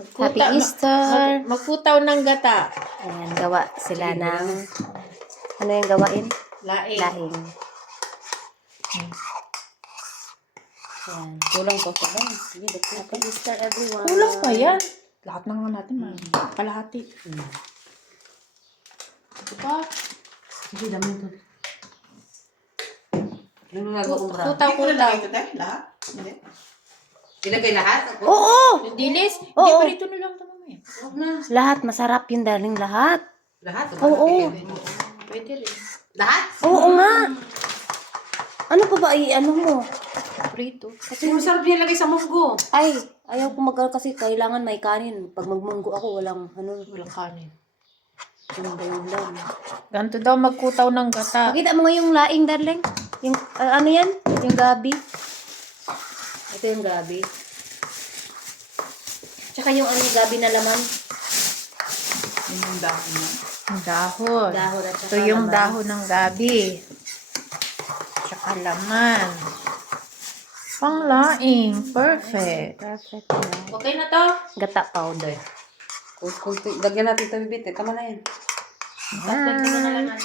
Happy Easter! Magputaw ng gata. Ayan, gawa sila ng... Ano yung gawain? Laing. Laing. Ayan. Kulang pa pa lang. Sige, dito. Happy Easter, everyone. Kulang pa yan. Lahat na nga natin, kalahati. Diba? Sige, dami ito. Ano nga ba kong brand? Putaw-putaw. Lahat? Hindi. Ilagay lahat? Oo! Dilis, Oo. di parito na lang ito mamaya. Huwag na. Lahat, masarap yun, darling, lahat. Lahat? Oo. Pwede rin. Lahat? Oo nga. Ano pa ba ano mo? Prito. Kasi masarap niya lagay sa munggo. Ay, ayaw ko kasi kailangan may kanin. Pag magmunggo ako, walang Walang kanin. yung lang. Ganito daw magkutaw ng gata. Pakita mo nga yung laing, darling. Yung, ano yan? Yung gabi. Ito yung gabi. Tsaka yung gabi na laman. Yun yung dahon na. Ang dahon. Dahon at Ito saka yung laman. dahon ng gabi. Tsaka laman. Panglaing. Perfect. Perfect na. Okay na to? Gata powder. Lagyan natin ito, bibit. Tama na yan. Yan.